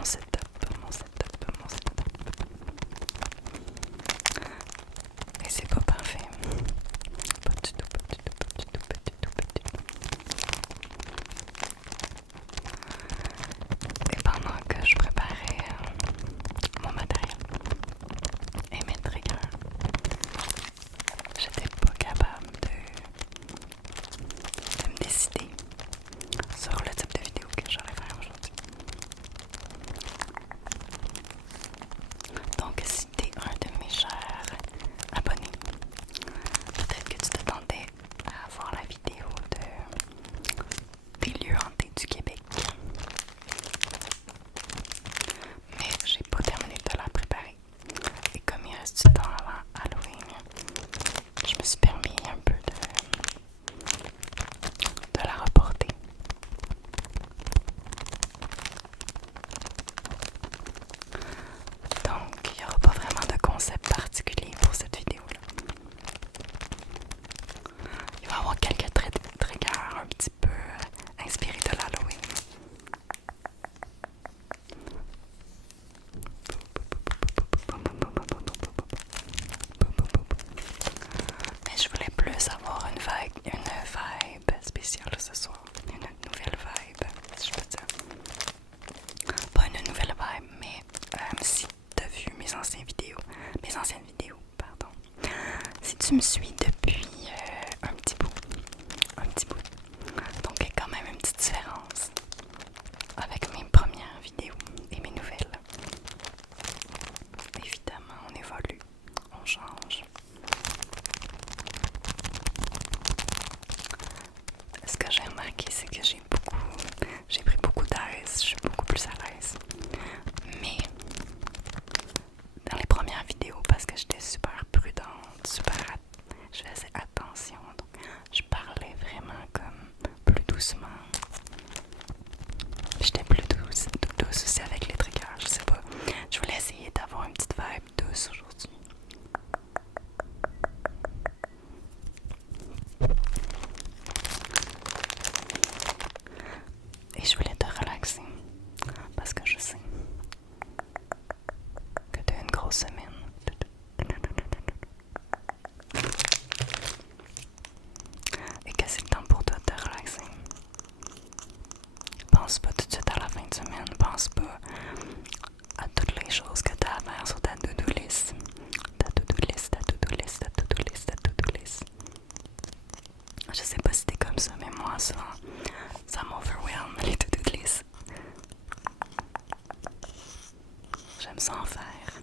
mon setup. Et c'est pas parfait. Pas du tout. Et pendant que je préparais mon matériel et mes triggers, j'étais pas capable de me décider sur le type de vidéo que j'allais faire aujourd'hui. Donc si t'es un de mes chers abonnés, peut-être que tu t'attendais à voir la vidéo des lieux hantés du Québec. Mais j'ai pas terminé de la préparer. Et comme il reste du temps avant Halloween, je me suis permis un peu de la reporter. Donc, il n'y aura pas vraiment de concept particulier pour cette vidéo-là. Il va y avoir quelques triggers un petit peu inspirés de l'Halloween. Mais je voulais plus avoir une vibe spéciale ce soir. Une nouvelle vibe, si je peux dire. Pas une nouvelle vibe, mais si tu as vu mes anciennes vidéos, pardon. Si tu me suis depuis un petit bout. Donc il y a quand même une petite différence avec mes premières vidéos et mes nouvelles. Évidemment, on évolue, on change. Ce que j'ai remarqué, c'est que j'ai pris beaucoup d'aise, je suis beaucoup plus à l'aise. Mais dans les premières vidéos, parce que j'étais super prudente, je faisais attention, donc je parlais vraiment comme plus doucement. J'étais plus douce aussi avec les triggers, je sais pas. Je voulais essayer d'avoir une petite vibe douce aujourd'hui. Et je voulais te relaxer parce que je sais que tu as une grosse semaine. Et que c'est le temps pour toi de te relaxer. Pense pas tout de suite à la fin de semaine. Pense pas à toutes les choses que tu as à faire sur ta to-do list. Je sais pas si t'es comme ça, mais moi, ça m'overwhelm, les to-do list. J'aime ça en faire.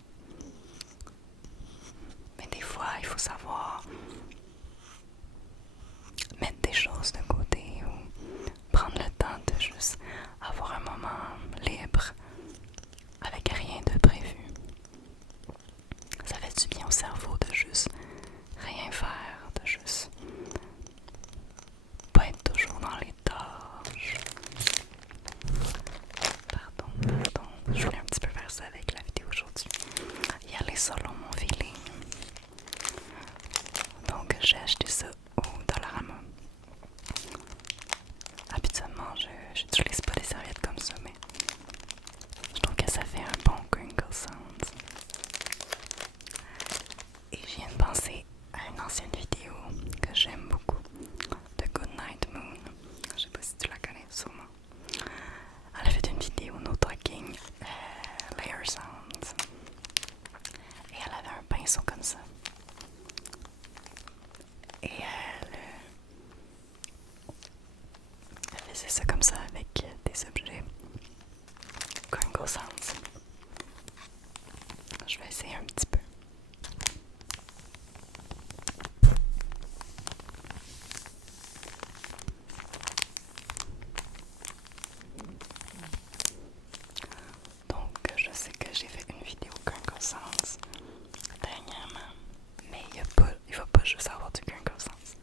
Mais des fois, il faut savoir mettre des choses de côté ou prendre le temps de juste avoir un moment libre avec rien de prévu. Ça fait du bien au cerveau de juste rien faire, de juste pas être toujours dans les tâches. Pardon, je voulais un petit peu faire ça avec la vidéo aujourd'hui. Y aller selon mon feeling. Donc j'ai acheté ça au Dollarama. Habituellement, je n'utilise pas des serviettes comme ça, mais je trouve que ça fait un bon crinkle sound. Et je viens de penser à une ancienne vidéo que j'aime beaucoup de Goodnight Moon. Je sais pas si tu la connais, sûrement. Elle a fait une vidéo no talking layer sounds. Et elle avait un pinceau comme ça. Et elle faisait ça comme ça avec des objets. Crinkle sounds. Je vais essayer un petit peu. Donc, je sais que j'ai fait une vidéo Crinkle Sounds dernièrement, mais il va pas juste avoir du Crinkle Sounds.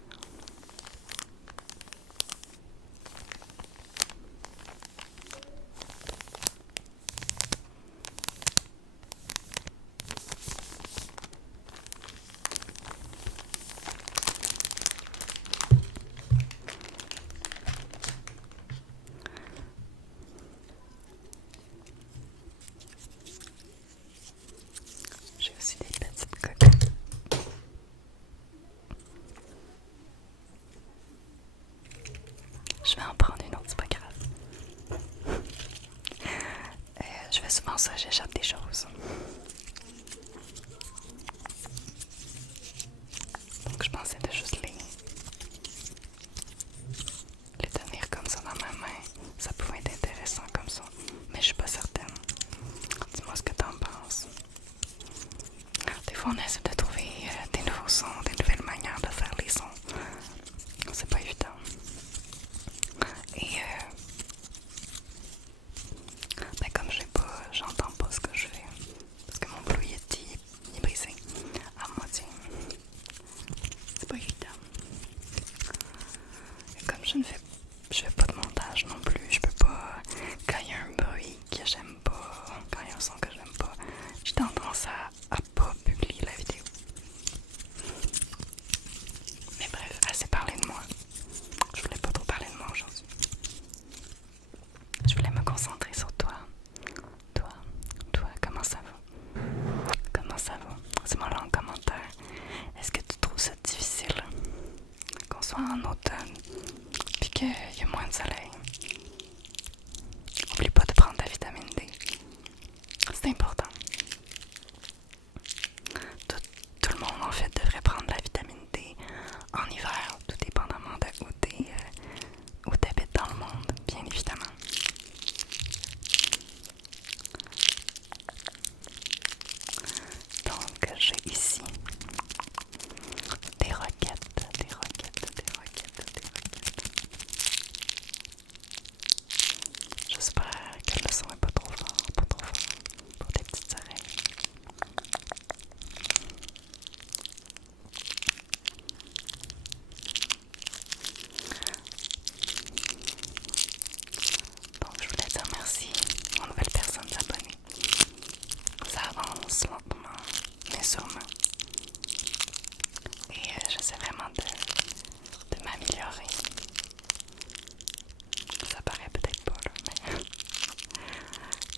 Je fais souvent ça, j'échappe des choses. Donc je pensais de juste les tenir comme ça dans ma main. Ça pouvait être intéressant comme ça. Mais je suis pas certaine. Dis-moi ce que t'en penses. Des fois on essaie de trouver des nouveaux sons, des nouvelles manières de faire les sons. C'est pas évident. Et ben comme j'entends pas ce que je fais. Parce que mon Blue Yeti est brisé à moitié. C'est pas évident. Et comme je fais pas de montage non plus, je peux pas, quand il y a un bruit que j'aime pas, quand il y a un son que j'aime pas, j'ai tendance à pas publier la vidéo. Mais bref, assez parlé de moi. Je voulais pas trop parler de moi aujourd'hui. Je voulais me concentrer sur toi. Toi, comment ça va? Comment ça va? Dis-moi là en commentaire. Est-ce que tu trouves ça difficile qu'on soit en automne puis qu'il y a moins de soleil? N'oublie pas de prendre ta vitamine D. C'est important. Tout le monde en fait devrait prendre la vitamine D en hiver, tout dépendamment de où t'habites dans le monde, bien évidemment. Donc j'ai ici des roquettes. J'espère que le son est pas trop fort pour tes petites oreilles. Donc je voulais dire merci aux nouvelles personnes abonnées. Ça avance lentement, mais sûrement. Et j'essaie vraiment de m'améliorer. Ça paraît peut-être pas là, mais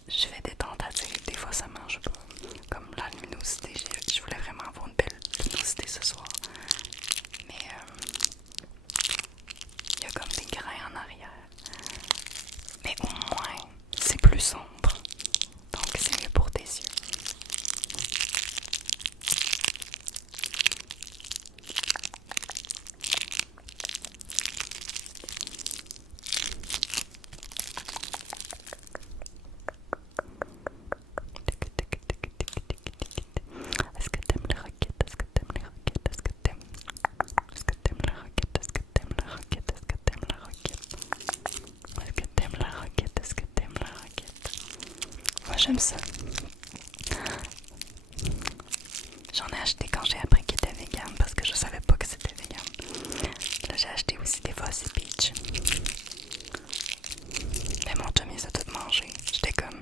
je fais des tentatives, des fois ça marche pas. Comme la luminosité, je voulais vraiment avoir une belle luminosité ce soir. Mais il y a comme des grains en arrière. Mais au moins, c'est plus sombre. Donc c'est mieux pour tes yeux. Est-ce que t'aimes les roquettes? Est-ce que t'aimes les roquettes? Est-ce que t'aimes la roquette? Est-ce que t'aimes la roquette? Est-ce que t'aimes la roquette? Est-ce que t'aimes la roquette? Est-ce que t'aimes la roquette? Moi j'aime ça. J'en ai acheté quand j'ai appris qu'il était vegan parce que je savais pas que c'était vegan. Là j'ai acheté aussi des Fuzzy Peach. Mais mon chum il a tout mangé. J'étais comme...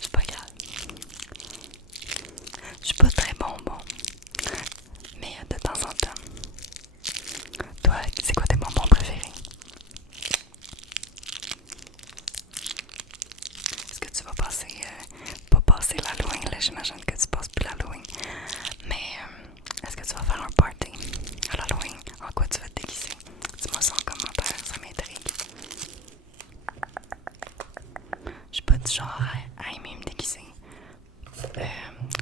C'est pas grave. Je suis pas très bonbon. Mais de temps en temps. Toi, c'est quoi tes bonbons préférés? Est-ce que tu vas passer... pas passer l'Halloween, là j'imagine que tu passes plus l'Halloween. Mais est-ce que tu vas faire un party à l'Halloween? En quoi tu vas te déguiser? Dis-moi ça en commentaire, ça m'intrigue. Je suis pas du genre à aimer me déguiser.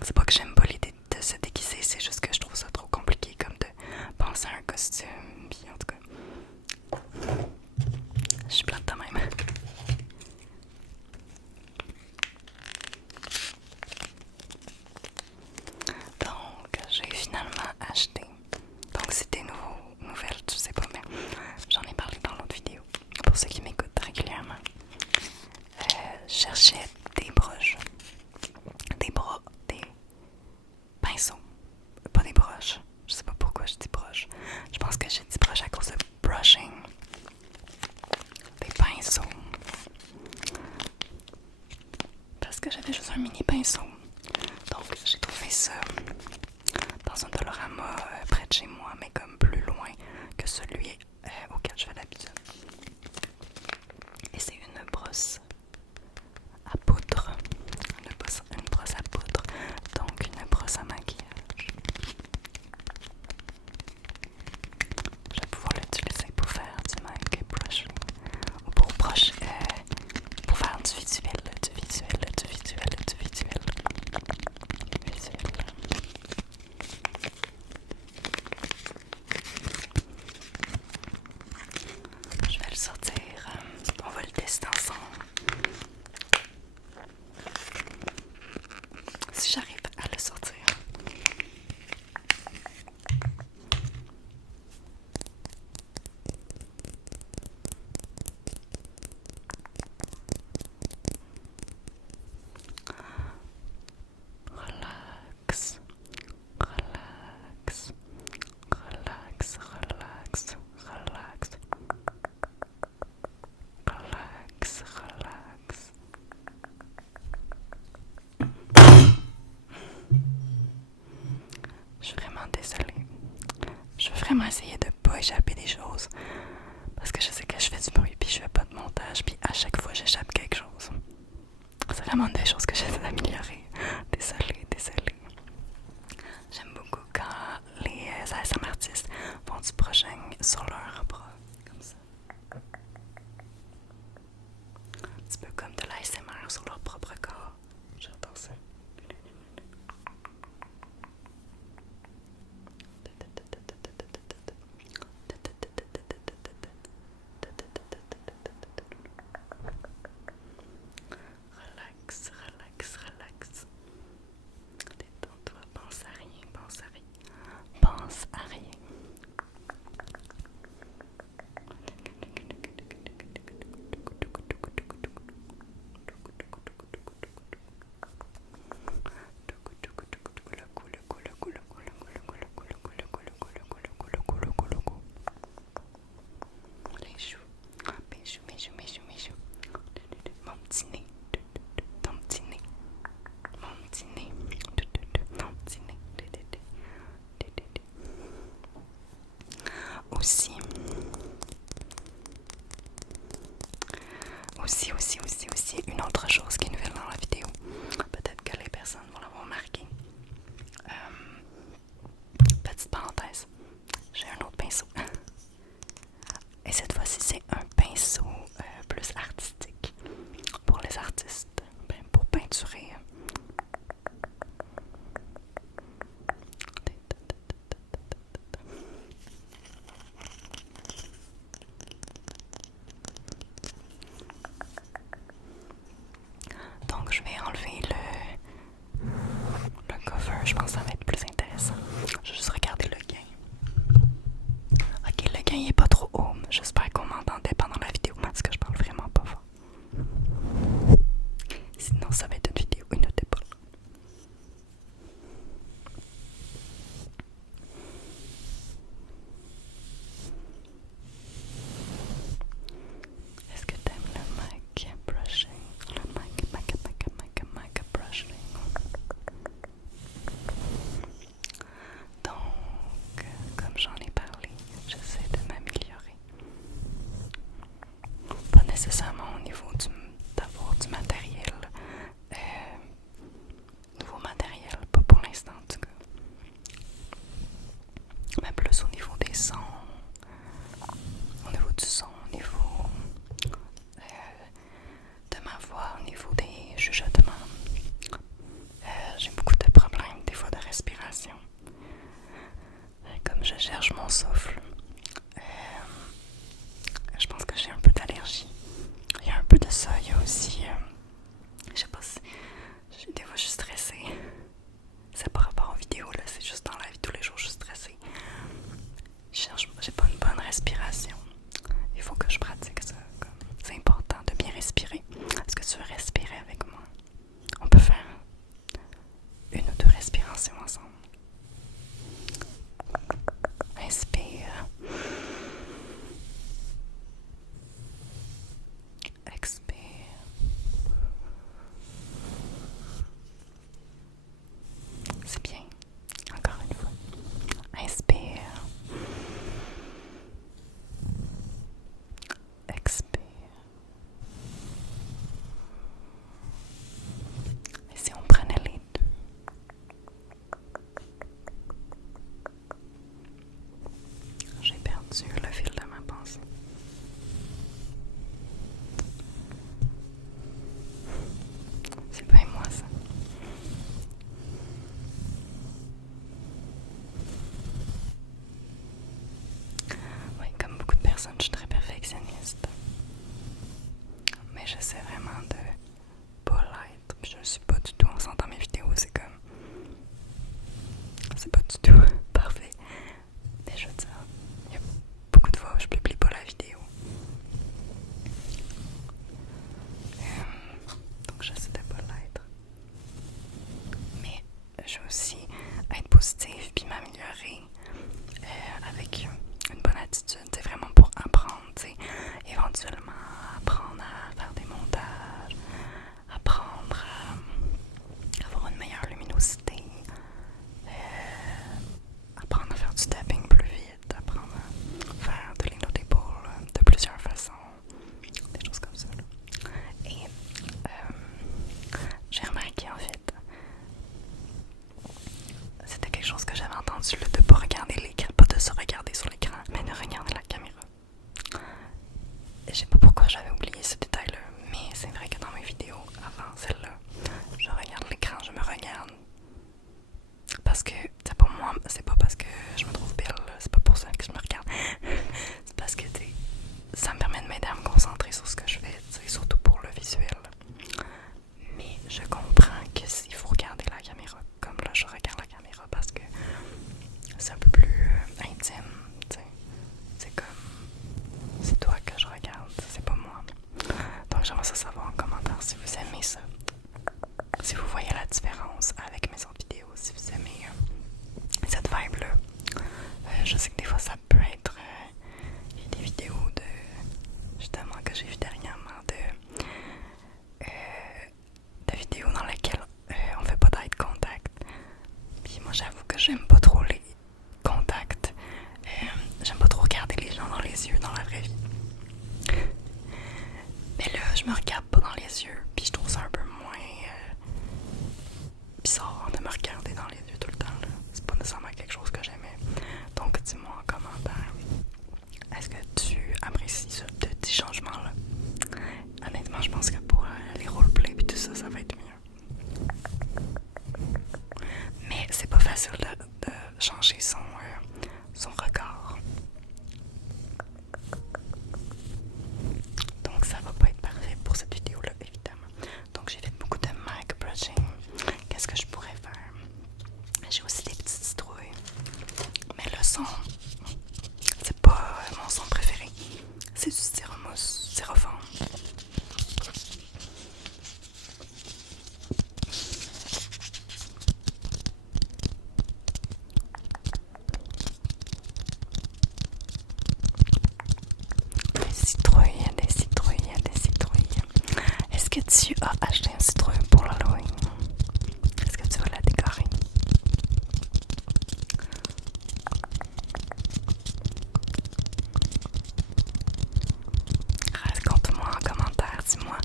C'est pas que j'aime pas l'idée de se déguiser, c'est juste que je trouve ça trop compliqué comme de penser à un costume. Puis en tout cas, je suis plate de même. Donc, j'ai finalement acheté. Donc, c'est des nouvelles, tu sais pas, mais j'en ai parlé dans l'autre vidéo. Pour ceux qui m'écoutent régulièrement, je cherchais des broches, des pinceaux, pas des broches. Je sais pas pourquoi je dis broche. Je pense que j'ai dit broche à cause de brushing. Des pinceaux. Parce que j'avais juste un mini pinceau. Donc j'ai trouvé ça dans un Dollarama près de chez moi, mais comme plus loin que celui auquel je vais d'habitude. Et c'est une brosse à poudre. Une brosse à poudre. Donc une brosse à maquillage. Je vais pouvoir l'utiliser pour faire du mic brushing. aussi, une autre chose qui est nouvelle dans la vidéo. Peut-être que les personnes vont l'avoir remarqué. Petite parenthèse, j'ai un autre pinceau. Et cette fois-ci, c'est un pinceau plus artistique. Pour les artistes, pour peinturer. Donc je vais enlever le cover, je pense que ça va être plus intéressant. Je vais juste regarder le gain. Ok, le gain est pas trop haut. J'espère qu'on m'entendait pendant la vidéo parce que je parle vraiment pas fort. Sinon ça va être une vidéo inaudible. Est-ce que t'aimes le mic brushing? Le mic brushing. Donc, comme j'en ai parlé, j'essaie de m'améliorer. Pas nécessairement au niveau d'avoir du matériel. Nouveau matériel, pas pour l'instant en tout cas. Mais plus au niveau des sons. Au niveau du son, au niveau de ma voix, au niveau des chuchotements. J'ai beaucoup de problèmes des fois de respiration. Comme je cherche mon souffle, je pense que j'ai un peu d'allergie. Il y a un peu de ça, il y a aussi, je sais pas si, des fois je suis stressée. C'est par rapport aux vidéos, là, c'est juste dans la vie de tous les jours, je suis stressée. J'ai pas une bonne respiration. Il faut que je pratique ça. C'est important de bien respirer. Est-ce que tu veux respirer avec moi? On peut faire une ou deux respirations ensemble. Inspire. Expire. C'est bien. Encore une fois. Inspire. Expire. Et si on prenait les deux? J'ai perdu le fil de ma pensée. C'est bien moi ça. Oui, comme beaucoup de personnes, je suis très perfectionniste. Mais j'essaie vraiment de pas l'être. Puis je le suis pas du tout. On s'entend mes vidéos, c'est comme... C'est pas du tout parfait. Mais je veux dire, il y a beaucoup de fois où je publie pas la vidéo. Donc j'essaie de pas l'être. Mais je veux aussi être positive puis m'améliorer avec une bonne attitude. C'est vraiment pour apprendre, éventuellement apprendre à faire des montages, apprendre à avoir une meilleure luminosité, apprendre à faire du tapping plus vite, apprendre à faire de l'inaudible de plusieurs façons, des choses comme ça. Et j'ai remarqué en fait, c'était quelque chose que j'avais entendu, de ne pas regarder l'écran, pas de se regarder sur l'écran, mais de regarder la caméra. Je sais pas pourquoi j'avais oublié ce détail-là, mais c'est vrai que dans mes vidéos avant celle-là, je regarde l'écran, je me regarde. Parce que c'est pas moi, c'est pas parce que je me trouve belle, c'est pas pour ça que je me regarde. C'est parce que ça me permet de m'aider à me concentrer sur ce que je fais, surtout pour le visuel. Mais je comprends que s'il faut regarder la caméra, comme là je regarde la caméra parce que c'est un peu plus intime, c'est comme c'est toi que je regarde, c'est pas moi. Donc j'aimerais ça savoir en commentaire si vous aimez ça, si vous voyez la différence avec mes autres vidéos, si vous aimez cette vibe là. Je sais que des fois ça peut être il y a des vidéos de justement que j'ai vu dernièrement de vidéos dans lesquelles on fait pas d'eye contact. Puis moi j'avoue que j'aime pas trop les contacts. J'aime pas trop regarder les gens dans les yeux dans la vraie vie. Mais là je je me regarde pas dans les yeux, puis je trouve ça un peu moins bizarre de me regarder dans les yeux tout le temps. C'est pas nécessairement quelque chose que j'aimais. Donc dis-moi en commentaire, est-ce que tu apprécies ce petit changement-là? Honnêtement, je pense que pour les roleplays et tout ça, ça va être mieux. Mais c'est pas facile de changer son regard. Donc ça va pas être parfait pour cette vidéo-là, évidemment. Donc j'ai fait beaucoup de mic brushing. Qu'est-ce que je pourrais faire? J'ai aussi des petites citrouilles. Mais le son, c'est pas mon son préféré. C'est du styrofoam. Des citrouilles. Est-ce que tu as acheté une citrouille pour l'Halloween? Est-ce que tu vas la décorer? Raconte-moi en commentaire, dis-moi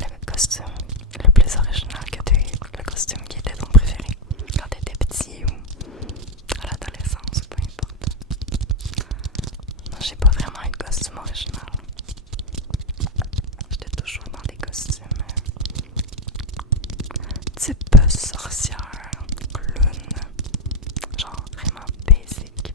le costume le plus original que tu as eu, le costume qui était ton préféré quand tu étais petit ou à l'adolescence, peu importe. Moi, j'ai pas vraiment eu de costume original. J'étais toujours dans des costumes type sorcière, clown, genre vraiment basic.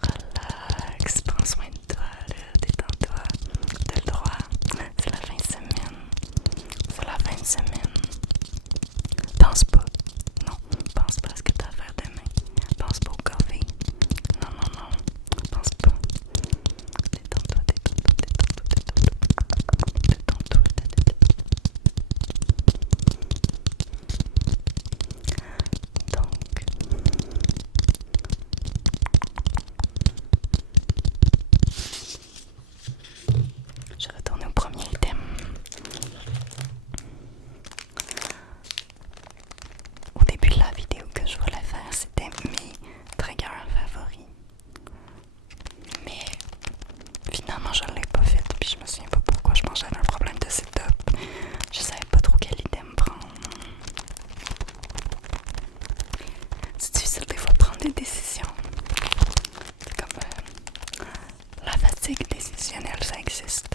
Relax, prends soin de toi, détends-toi, t'as le droit, c'est la fin de semaine, pense pas, non, pense pas à ce que t'as à faire demain, pense pas au café, non, pense pas, détends-toi, donc, je retourne au premier item. Au début de la vidéo que je voulais faire, c'était mes triggers favoris. Mais finalement, je l'ai pas fait. Puis je me souviens pas pourquoi. Je pense que j'avais un problème de setup. Je savais pas trop quel item prendre. C'est difficile des fois de prendre des décisions. C'est comme la fatigue décisionnelle, ça existe.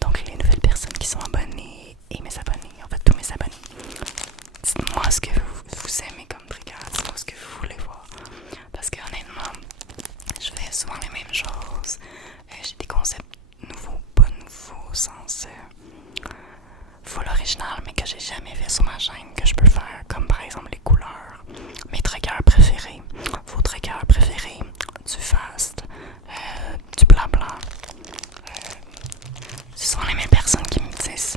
Donc les nouvelles personnes qui sont abonnées et mes abonnés, en fait tous mes abonnés, dites-moi ce que vous aimez comme trigger, dites-moi ce que vous voulez voir. Parce que honnêtement, je fais souvent les mêmes choses. J'ai des concepts nouveaux, pas nouveaux au sens full original, mais que j'ai jamais fait sur ma chaîne, que je peux faire, comme par exemple les couleurs, mes triggers préférés, vos triggers préférés, du fast, du blabla. Ce sont les mêmes personnes qui me disent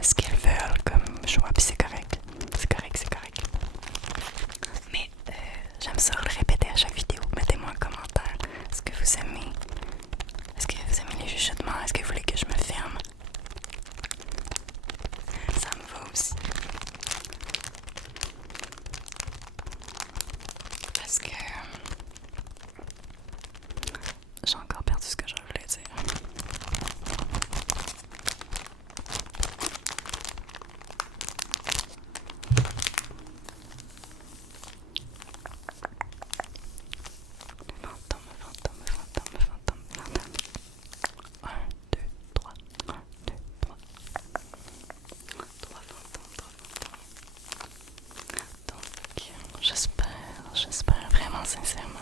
ce qu'elles veulent comme choix, puis c'est correct. Mais j'aime ça le répéter à chaque vidéo. Mettez-moi un commentaire. Est-ce que vous aimez? Est-ce que vous aimez les chuchotements? Est-ce que vous voulez que je me ferme? Ça me va aussi. Parce que j'ai encore perdu ce que je voulais dire. Fantôme. 1, 2, 3. 1, 2, 3. 3 fantômes. Donc, j'espère vraiment sincèrement